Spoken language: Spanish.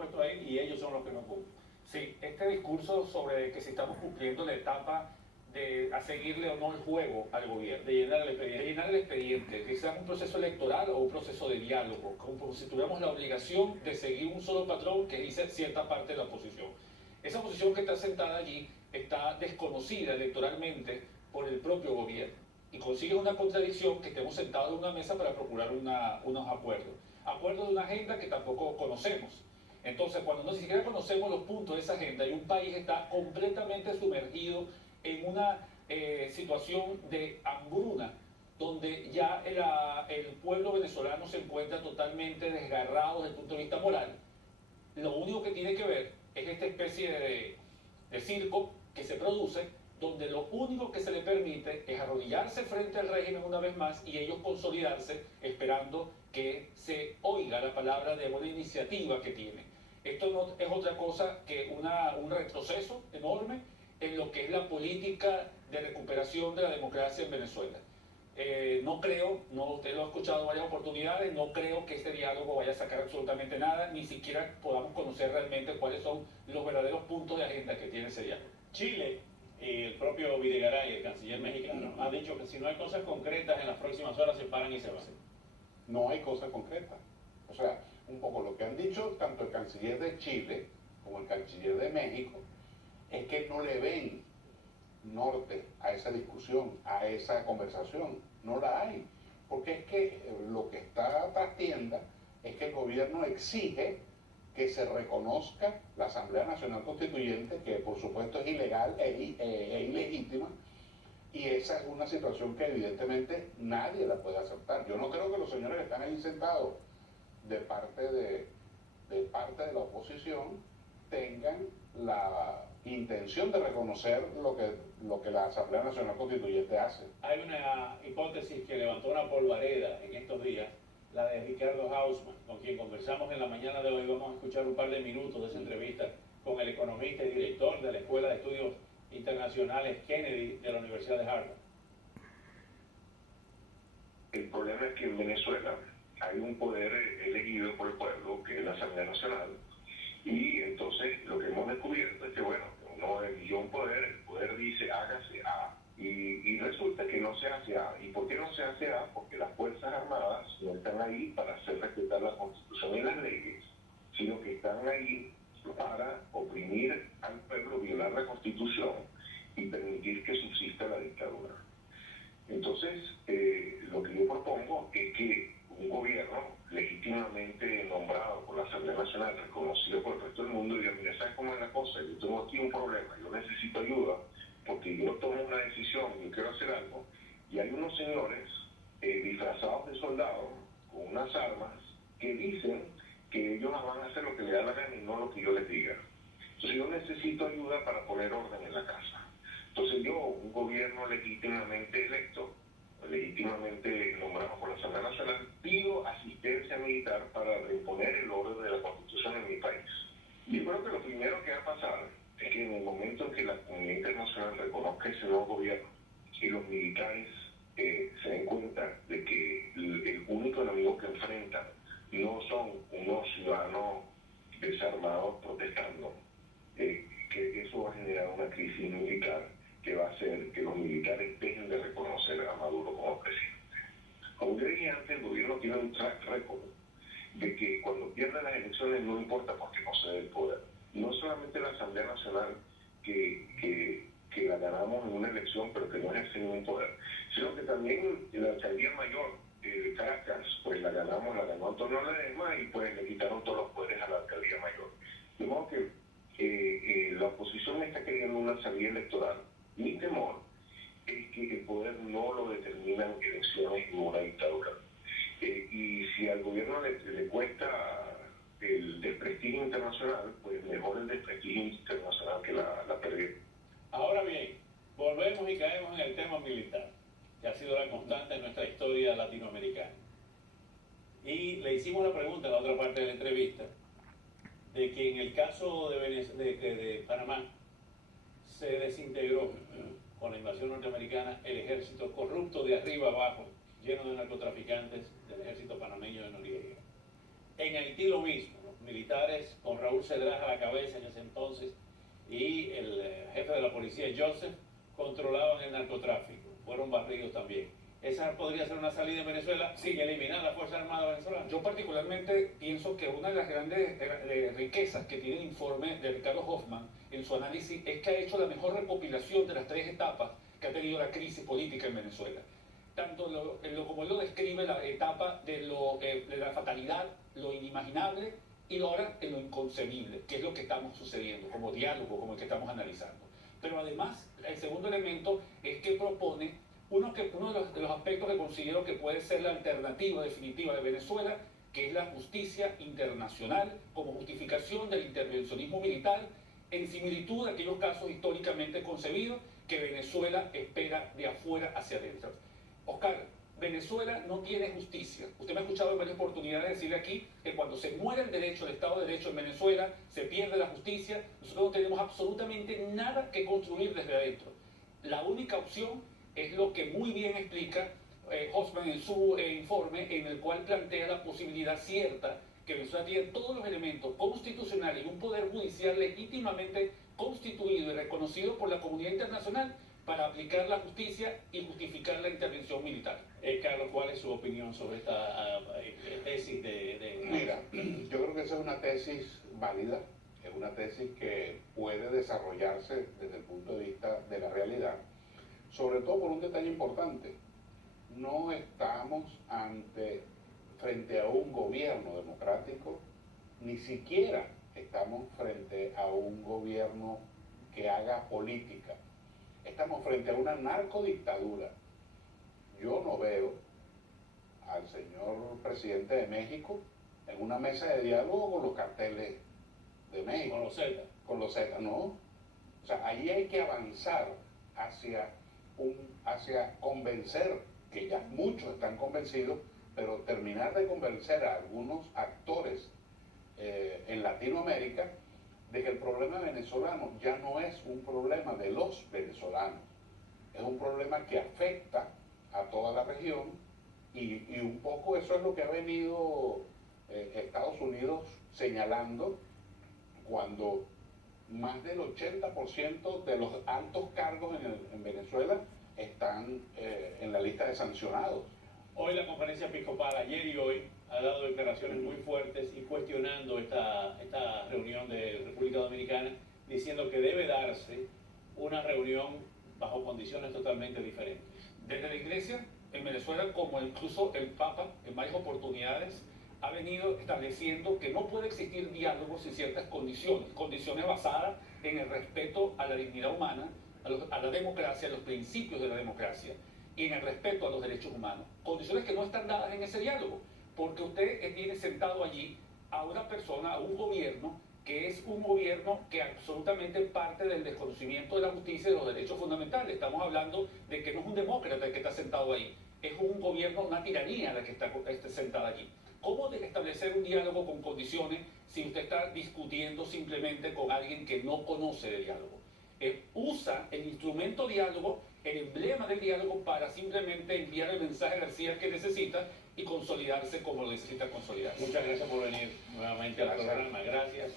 impuestos a él y ellos son los que nos cumplen. Sí, este discurso sobre que si estamos cumpliendo la etapa de a seguirle o no el juego al gobierno, de llenar el expediente, que sea un proceso electoral o un proceso de diálogo, como si tuviéramos la obligación de seguir un solo patrón que dice cierta parte de la oposición. Esa oposición que está sentada allí está desconocida electoralmente por el propio gobierno y consigue una contradicción que estemos sentados en una mesa para procurar unos acuerdos. Acuerdos de una agenda que tampoco conocemos. Entonces, cuando no siquiera conocemos los puntos de esa agenda y un país está completamente sumergido en una situación de hambruna, donde ya el pueblo venezolano se encuentra totalmente desgarrado desde el punto de vista moral, lo único que tiene que ver es esta especie de circo que se produce, donde lo único que se le permite es arrodillarse frente al régimen una vez más y ellos consolidarse esperando que se oiga la palabra de una iniciativa que tiene. Esto no es otra cosa que un retroceso enorme en lo que es la política de recuperación de la democracia en Venezuela. No creo, usted lo ha escuchado en varias oportunidades, no creo que este diálogo vaya a sacar absolutamente nada, ni siquiera podamos conocer realmente cuáles son los verdaderos puntos de agenda que tiene ese diálogo. Chile, el propio Videgaray, el canciller mexicano, ha dicho que si no hay cosas concretas en las próximas horas se paran y se van. No hay cosas concretas. O sea, un poco lo que han dicho tanto el canciller de Chile como el canciller de México es que no le ven norte a esa discusión, a esa conversación. No la hay. Porque es que lo que está trastienda es que el gobierno exige que se reconozca la Asamblea Nacional Constituyente, que por supuesto es ilegal e ilegítima, y esa es una situación que evidentemente nadie la puede aceptar. Yo no creo que los señores que están ahí sentados de parte de la oposición tengan la intención de reconocer lo que la Asamblea Nacional Constituyente hace. Hay una hipótesis que levantó una polvareda en estos días, la de Ricardo Hausmann, con quien conversamos en la mañana de hoy. Vamos a escuchar un par de minutos de esa entrevista con el economista y director de la Escuela de Estudios Internacionales Kennedy de la Universidad de Harvard. El problema es que en Venezuela hay un poder elegido por el pueblo, que es la Asamblea Nacional, y entonces lo que hemos descubierto es que, bueno, uno eligió un poder, el poder dice hágase A, y resulta que no se hace A. ¿Y por qué no se hace A? Porque las Fuerzas Armadas no están ahí para hacer respetar la Constitución y las leyes, sino que están ahí para oprimir al pueblo, violar la Constitución y permitir que subsista la dictadura. Entonces, lo que yo propongo es que un gobierno legítimamente nombrado por la Asamblea Nacional, reconocido por el resto del mundo, diga, mira, ¿sabes cómo es la cosa? Yo tengo aquí un problema, yo necesito ayuda, porque yo tomo una decisión, yo quiero hacer algo, y hay unos señores disfrazados de soldados, con unas armas, que dicen que ellos van a hacer lo que les da la gana y no lo que yo les diga. Entonces yo necesito ayuda para poner orden en la casa. Entonces yo, un gobierno legítimamente electo, legítimamente nombrado por la Asamblea Nacional, pido asistencia militar para reimponer el orden de la Constitución en mi país. Yo creo que lo primero que va a pasar es que en el momento en que la comunidad internacional reconozca ese nuevo gobierno y los militares se den cuenta de que el único enemigo que enfrentan no son unos ciudadanos desarmados protestando, que eso va a generar una crisis militar que va a hacer que los militares dejen de reconocer a Maduro como presidente. Como yo dije antes, el gobierno tiene un track record de que cuando pierde las elecciones no importa por qué no se dé el poder. No solamente la Asamblea Nacional que la ganamos en una elección pero que no ejerce ningún poder, sino que también la Alcaldía Mayor de Caracas, pues la ganó Antonio Ledesma y pues le quitaron todos los poderes a la Alcaldía Mayor. De modo que la oposición está queriendo una salida electoral. Mi temor es que el poder no lo determinan elecciones en una dictadura. Y si al gobierno le cuesta el desprestigio internacional, pues mejor el desprestigio internacional que la pérdida. Ahora bien, volvemos y caemos en el tema militar, que ha sido la constante en nuestra historia latinoamericana. Y le hicimos la pregunta en la otra parte de la entrevista, de que en el caso de Panamá se desintegró con la invasión norteamericana el ejército corrupto de arriba abajo, lleno de narcotraficantes del ejército panameño de Noriega. En Haití lo mismo, ¿no? militares con Raúl Cedras a la cabeza en ese entonces y el jefe de la policía, Joseph, controlaban el narcotráfico. Fueron barridos también. ¿Esa podría ser una salida en Venezuela sin eliminar la Fuerza Armada venezolana? Yo particularmente pienso que una de las grandes riquezas que tiene el informe de Ricardo Hoffman en su análisis es que ha hecho la mejor recopilación de las 3 etapas que ha tenido la crisis política en Venezuela. Tanto como él lo describe, la etapa de la fatalidad, lo inimaginable, y ahora en lo inconcebible, que es lo que estamos sucediendo, como diálogo, como el que estamos analizando. Pero además, el segundo elemento es que propone uno de los aspectos que considero que puede ser la alternativa definitiva de Venezuela, que es la justicia internacional como justificación del intervencionismo militar, en similitud a aquellos casos históricamente concebidos que Venezuela espera de afuera hacia adentro. Oscar, Venezuela no tiene justicia. Usted me ha escuchado en varias oportunidades decirle aquí que cuando se muere el derecho, el Estado de Derecho en Venezuela, se pierde la justicia, nosotros no tenemos absolutamente nada que construir desde adentro. La única opción es lo que muy bien explica Hoffman en su informe, en el cual plantea la posibilidad cierta que Venezuela tiene todos los elementos constitucionales y un poder judicial legítimamente constituido y reconocido por la comunidad internacional para aplicar la justicia y justificar la intervención militar. Carlos, ¿cuál es su opinión sobre esta tesis de... Mira, yo creo que esa es una tesis válida, es una tesis que puede desarrollarse desde el punto de vista de la realidad, sobre todo por un detalle importante. No estamos frente a un gobierno democrático, ni siquiera estamos frente a un gobierno que haga política. Estamos frente a una narcodictadura. Yo no veo al señor presidente de México en una mesa de diálogo con los carteles de México. Con los Zetas. Con los Zetas, no. O sea, ahí hay que avanzar hacia convencer, que ya muchos están convencidos, pero terminar de convencer a algunos actores en Latinoamérica de que el problema venezolano ya no es un problema de los venezolanos, es un problema que afecta a toda la región y un poco eso es lo que ha venido Estados Unidos señalando cuando más del 80% de los altos cargos en Venezuela están en la lista de sancionados. Hoy la conferencia episcopal, ayer y hoy, ha dado declaraciones muy fuertes y cuestionando esta reunión de República Dominicana, diciendo que debe darse una reunión bajo condiciones totalmente diferentes. Desde la Iglesia, en Venezuela, como incluso el Papa, en varias oportunidades, ha venido estableciendo que no puede existir diálogo sin ciertas condiciones basadas en el respeto a la dignidad humana, a la democracia, a los principios de la democracia y en el respeto a los derechos humanos. Condiciones que no están dadas en ese diálogo, porque usted tiene sentado allí a una persona, a un gobierno, que es un gobierno que absolutamente parte del desconocimiento de la justicia y de los derechos fundamentales. Estamos hablando de que no es un demócrata el que está sentado ahí, es un gobierno, una tiranía la que está sentada allí. ¿Cómo establecer un diálogo con condiciones si usted está discutiendo simplemente con alguien que no conoce de diálogo? Usa el instrumento diálogo, el emblema del diálogo, para simplemente enviar el mensaje a García que necesita y consolidarse como lo necesita consolidarse. Muchas gracias por venir nuevamente al programa. Gracias.